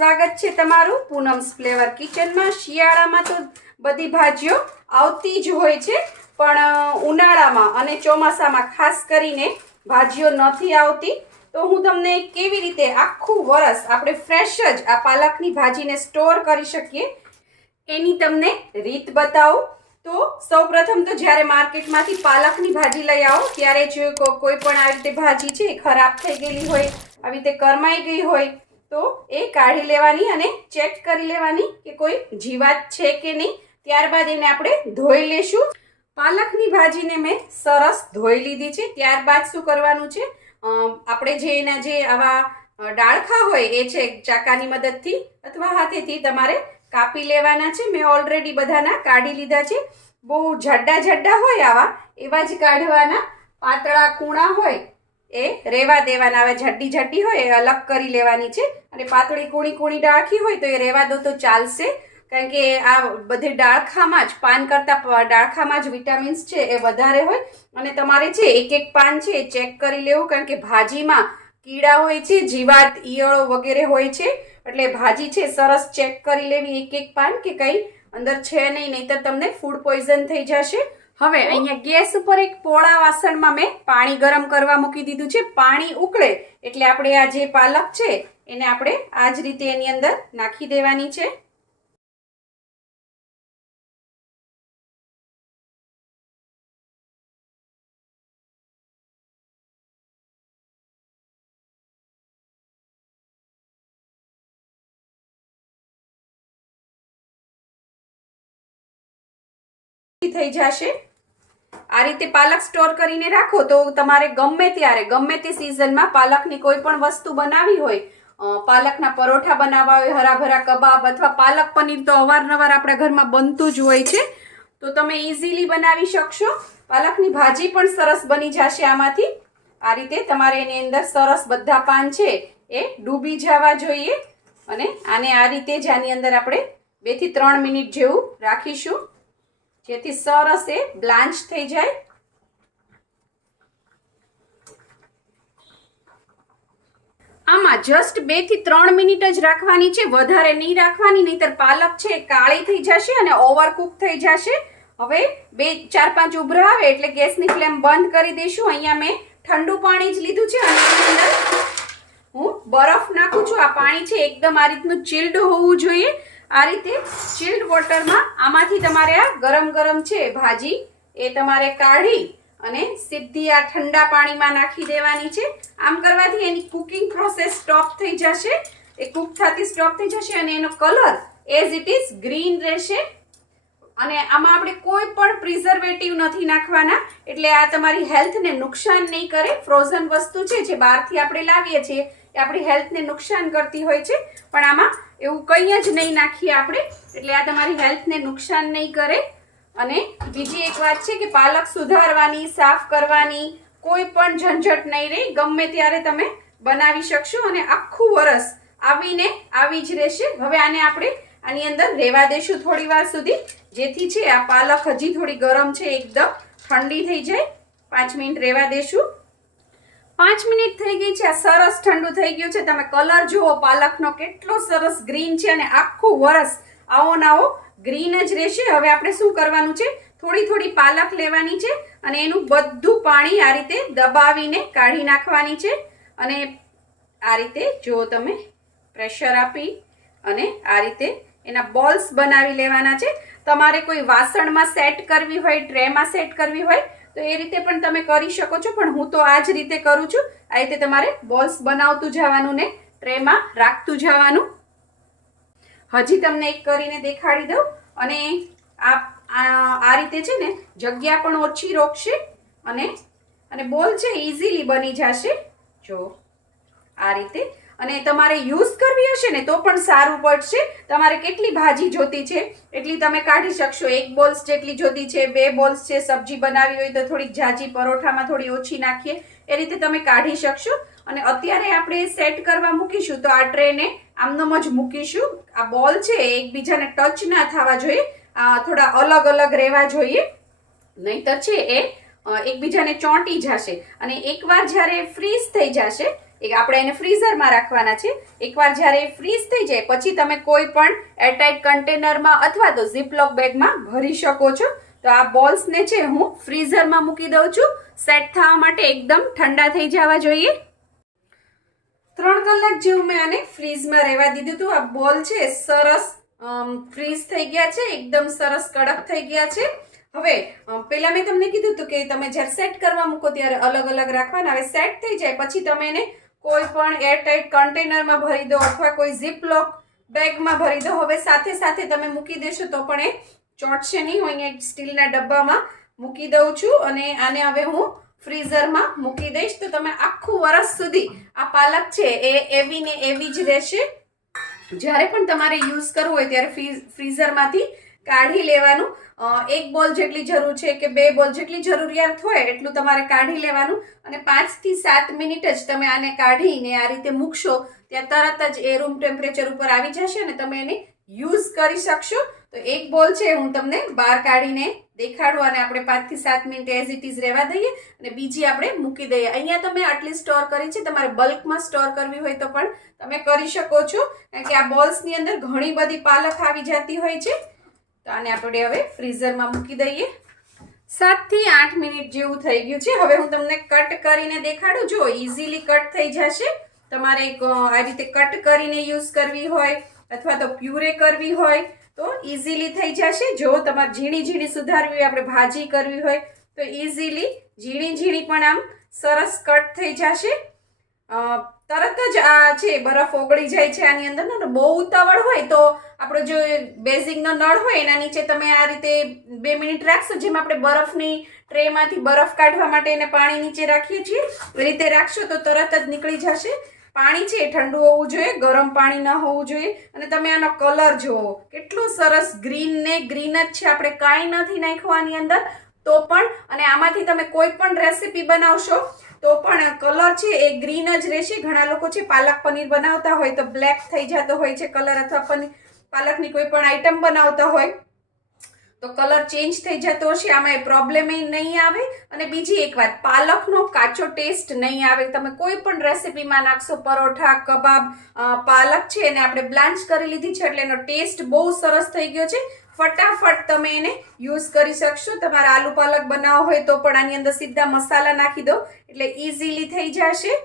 સ્વાગત છે તમારું પૂનમ્સ ફ્લેવર કિચનમાં। શિયાળામાં તો બધી ભાજીઓ આવતી જ હોય છે, પણ ઉનાળામાં અને ચોમાસામાં ખાસ કરીને ભાજીઓ નથી આવતી। તો હું તમને કેવી રીતે આખું વરસ આપણે ફ્રેશ જ આ પાલકની ભાજીને સ્ટોર કરી શકીએ એની તમને રીત બતાવું। તો સૌપ્રથમ તો જ્યારે માર્કેટમાંથી પાલકની ભાજી લઈ આવો ત્યારે જો કોઈ પણ આવી રીતે ભાજી છે ખરાબ થઈ ગયેલી હોય, આવી રીતે કરમાઈ ગઈ હોય તો એ કાઢી લેવાની અને ચેક કરી લેવાની કે કોઈ જીવાત છે કે નહીં। ત્યારબાદ એને આપણે ધોઈ લેશું। પાલકની ભાજીને મેં સરસ ધોઈ લીધી છે। ત્યારબાદ શું કરવાનું છે, આપણે જે એના જે આવા ડાળખા હોય એ છે ચાકાની મદદથી અથવા હાથેથી તમારે કાપી લેવાના છે। મેં ઓલરેડી બધાના કાઢી લીધા છે। બહુ જાડા જાડા હોય આવા એવા જ કાઢવાના, પાતળા કૂણા હોય એ રેવા દેવાના। હવે જાડી જાડી હોય એ અલગ કરી લેવાની છે, અને પાતળી કૂણી કૂણી ડાળખી હોય તો એ રેવા દો તો ચાલશે, કારણ કે આ બધી ડાળખામાં જ પાન કરતાં ડાળખામાં જ વિટામિન્સ છે એ વધારે હોય। અને તમારે છે એક એક પાન છે એ ચેક કરી લેવું, કારણ કે ભાજીમાં કીડા હોય છે, જીવાત ઈયળો વગેરે હોય છે, એટલે ભાજી છે સરસ ચેક કરી લેવી એક એક પાન કે કંઈ અંદર છે નહીં, નહીંતર તમને ફૂડ પોઈઝન થઈ જશે। હવે અહીંયા ગેસ ઉપર એક પોળા વાસણમાં મેં પાણી ગરમ કરવા મૂકી દીધું છે। પાણી ઉકળે એટલે આપણે આ જે પાલક છે એને આપણે આ જ રીતે એની અંદર નાખી દેવાની છે। થઈ જશે। આ રીતે પાલક સ્ટોર કરીને રાખો તો તમારે ગમે ત્યારે ગમે તે સિઝનમાં પાલકની કોઈ પણ વસ્તુ બનાવી હોય, પાલકના પરોઠા બનાવવા હોય, હરાભરા કબાબ અથવા પાલક પનીર તો અવારનવાર આપણા ઘરમાં બનતું જ હોય છે, તો તમે ઇઝીલી બનાવી શકશો। પાલકની ભાજી પણ સરસ બની જશે આમાંથી। આ રીતે તમારે એની અંદર સરસ બધા પાન છે એ ડૂબી જવા જોઈએ, અને આને આ રીતે જ આની અંદર આપણે 2 થી 3 મિનિટ જેવું રાખીશું, જેથી સરસ એ બ્લાન્ચ થઈ જાય। આમાં જસ્ટ 2 થી 3 મિનિટ જ રાખવાની છે, વધારે નહીં રાખવાની, નહીંતર પાલક છે કાળી થઈ જશે અને ઓવરકુક થઈ જશે। હવે 2 4 5 ઉભરા આવે એટલે ગેસની ફ્લેમ બંધ કરી દઈશું। અહીંયા મેં ઠંડુ પાણી જ લીધું છે અને એની અંદર હું બરફ નાખું છું। આ પાણી છે એકદમ આ રીતનું ચિલ્ડ હોવું જોઈએ। આ રીતે ચિલ્ડ વોટરમાં આમાંથી તમારે આ ગરમ ગરમ છે ભાજી એ તમારે કાઢી અને સીધી આ ઠંડા પાણીમાં નાખી દેવાની છે। આમ કરવાથી એની કુકિંગ પ્રોસેસ સ્ટોપ થઈ જશે, એ કુક થતી સ્ટોપ થઈ જશે અને એનો colour as it is green રહેશે। અને આમાં આપણે કોઈ પણ પ્રિઝર્વેટિવ નથી નાખવાના, એટલે આ તમારી હેલ્થને નુકસાન નહીં કરે। ફ્રોઝન વસ્તુ છે જે બહારથી આપણે લાવીએ છીએ એ આપણી હેલ્થને નુકસાન કરતી હોય છે, પણ આમાં એવું કંઈ જ નહીં નાખીએ આપણે, એટલે આ તમારી હેલ્થને નુકસાન નહીં કરે। અને બીજી એક વાત છે કે પાલક સુધારવાની, સાફ કરવાની કોઈ પણ ઝંઝટ નહીં રહે, ગમે ત્યારે તમે બનાવી શકશો અને આખું વરસ આવીને આવી જ રહેશે। હવે આને આપણે આની અંદર રહેવા દેશું થોડી વાર સુધી, જેથી છે આ પાલક હજી થોડી ગરમ છે, એકદમ ઠંડી થઈ જાય। 5 મિનિટ રહેવા દેશું। 5 મિનિટ થઈ ગઈ છે, આ સરસ ઠંડુ થઈ ગયું છે। તમે કલર જુઓ પાલકનો કેટલો સરસ ગ્રીન છે અને આખું વરસ આવો ને આવો ગ્રીન જ રહેશે। હવે આપણે શું કરવાનું છે, થોડી થોડી પાલક લેવાની છે અને એનું બધું પાણી આ રીતે દબાવીને કાઢી નાખવાની છે, અને આ રીતે જુઓ તમે પ્રેશર આપી અને આ રીતે એના બોલ્સ બનાવી લેવાના છે। તમારે કોઈ વાસણમાં સેટ કરવી હોય, ટ્રેમાં સેટ કરવી હોય તો એ રીતે પણ તમે કરી શકો છો, પણ હું તો આ જ રીતે કરું છું। આ રીતે તમારે બોલ્સ બનાવતું જવાનું ને ટ્રેમાં રાખતું જવાનું। હજી તમને એક કરીને દેખાડી દઉં, અને આ રીતે છે ને જગ્યા પણ ઓછી રોકશે અને બોલ છે ઇઝીલી બની જશે। જો આ રીતે, અને તમારે યુઝ કરવી હશે ને તો પણ સારું પડશે। તમારે કેટલી ભાજી જોતી છે એટલી તમે કાઢી શકશો, 1 બોલ્સ જેટલી જોતી છે, 2 બોલ્સ છે, સબ્જી બનાવી હોય તો થોડીક જાજી, પરોઠામાં થોડી ઓછી નાખીએ, એ રીતે તમે કાઢી શકશો। અને અત્યારે આપણે સેટ કરવા મૂકીશું તો આ ટ્રેને આમનામ જ મૂકીશું। આ બોલ છે એકબીજાને ટચ ના થવા જોઈએ, થોડા અલગ અલગ રહેવા જોઈએ, નહીંતર છે એ એકબીજાને ચોંટી જશે અને એકવાર જ્યારે ફ્રીઝ થઈ જશે એક આપણે એને ફ્રીઝરમાં રાખવાના છે. એકવાર જ્યારે ફ્રીઝ થઈ જાય પછી તમે કોઈ પણ એરટાઇટ કન્ટેનરમાં અથવા તો ઝીપલોક બેગમાં ભરી શકો છો. તો આ બોલ્સને છે હું ફ્રીઝરમાં મૂકી દઉં છું સેટ થવા માટે. એકદમ ઠંડા થઈ જવા જોઈએ. 3 કલાક જેવું મેં આને ફ્રીઝમાં રહેવા દીધું હતું. આ બોલ છે સરસ ફ્રીઝ થઈ ગયા છે, એકદમ સરસ કડક થઈ ગયા છે. હવે પહેલા મેં તમને કીધું હતું કે તમે જ્યારે સેટ કરવા મૂકો ત્યારે અલગ અલગ રાખવાના. હવે સેટ થઈ જાય પછી તમે એને કોઈ પણ એરટાઇટ કન્ટેનરમાં ભરી દો અથવા કોઈ ઝીપલોક બેગમાં ભરી દો. હવે સાથે સાથે તમે મૂકી દેશો તો પણ એ ચોટશે નહીં. હું અહીંયા સ્ટીલના ડબ્બામાં મૂકી દઉં છું અને આને હવે હું ફ્રીઝરમાં મૂકી દઈશ. તો તમે આખું વર્ષ સુધી આ પાલક છે એ એવી ને એવી જ રહેશે. જ્યારે પણ તમારે યુઝ કરવું હોય ત્યારે ફ્રીઝરમાંથી કાઢી લેવાનું. 1 બોલ જેટલી જરૂર છે કે 2 બોલ જેટલી જરૂરિયાત હોય એટલું તમારે કાઢી લેવાનું અને 5 થી 7 મિનિટ જ તમે આને કાઢીને આ રીતે મૂકશો ત્યાં તરત જ એ રૂમ ટેમ્પરેચર ઉપર આવી જશે અને તમે એને યુઝ કરી શકશો. તો 1 બોલ છે હું તમને બહાર કાઢીને દેખાડું અને આપણે 5 થી 7 મિનિટ એઝ ઇટ ઇઝ રહેવા દઈએ અને બીજી આપણે મૂકી દઈએ. અહીંયા તમે આટલી સ્ટોર કરી છે, તમારે બલ્કમાં સ્ટોર કરવી હોય તો પણ તમે કરી શકો છો કારણ કે આ બોલ્સની અંદર ઘણી બધી પાલક આવી જતી હોય છે. તો આને આપણે હવે ફ્રીઝરમાં મૂકી દઈએ. 7 થી 8 મિનિટ જેવું થઈ ગયું છે. હવે હું તમને કટ કરીને દેખાડું. જો ઇઝીલી કટ થઈ જશે. તમારે આ રીતે કટ કરીને યુઝ કરવી હોય અથવા તો પ્યુરે કરવી હોય તો ઇઝીલી થઈ જશે. જો તમારે ઝીણી ઝીણી સુધારવી હોય, આપણે ભાજી કરવી હોય તો ઇઝીલી ઝીણી ઝીણી પણ આમ સરસ કટ થઈ જશે. તરત જ આ છે બરફ ઓગળી જાય છે આની અંદર. ને બહુ ઉતાવળ હોય તો આપણો જો બેઝિંગનો નળ હોય એના નીચે તમે આ રીતે 2 મિનિટ રાખશો, જેમ આપણે બરફની ટ્રેમાંથી બરફ કાઢવા માટે એને પાણી નીચે રાખીએ છીએ એ રીતે રાખશો તો તરત જ નીકળી જશે. પાણી છે એ ઠંડુ હોવું જોઈએ, ગરમ પાણી ન હોવું જોઈએ. અને તમે આનો કલર જુઓ કેટલો સરસ ગ્રીન ને ગ્રીન જ છે. આપણે કાંઈ નથી નાખ્યું આની અંદર તો પણ. અને આમાંથી તમે કોઈ પણ રેસીપી બનાવશો તો પણ કલર છે એ ગ્રીન જ રહેશે. ઘણા લોકો છે પાલક પનીર બનાવતા હોય તો બ્લેક થઈ જતો હોય છે કલર, અથવા પાલકની કોઈ પણ આઈટમ બનાવતા હોય તો કલર ચેન્જ થઈ જતો હશે. આમાં એ પ્રોબ્લેમ નહીં આવે. અને બીજી એક વાત, પાલકનો કાચો ટેસ્ટ નહીં આવે. તમે કોઈ પણ રેસીપીમાં નાખશો, પરોઠા, કબાબ, પાલક છે એને આપણે બ્લાન્ચ કરી લીધી છે એટલે એનો ટેસ્ટ બહુ સરસ થઈ ગયો છે. ફટાફટ તમે એને યુઝ કરી શકશો. તમારે આલુ પાલક બનાવવો હોય તો પણ આની અંદર સીધા મસાલા નાખી દો એટલે ઇઝીલી થઈ જશે.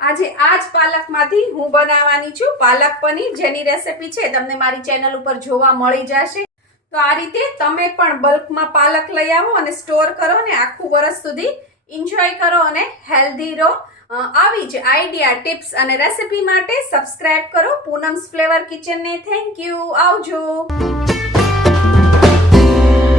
આજે આ જ પાલકમાંથી હું બનાવવાની છું પાલક પનીર, જેની રેસીપી છે તમને મારી ચેનલ ઉપર જોવા મળી જશે. તો આ રીતે તમે પણ બલ્કમાં પાલક લઈ આવો અને સ્ટોર કરો અને આખું વર્ષ સુધી એન્જોય કરો અને હેલ્ધી રહો. આવી જ આઈડિયા, ટિપ્સ અને રેસીપી માટે સબસ્ક્રાઇબ કરો પૂનમ્સ ફ્લેવર કિચનને. Thank you. આવજો.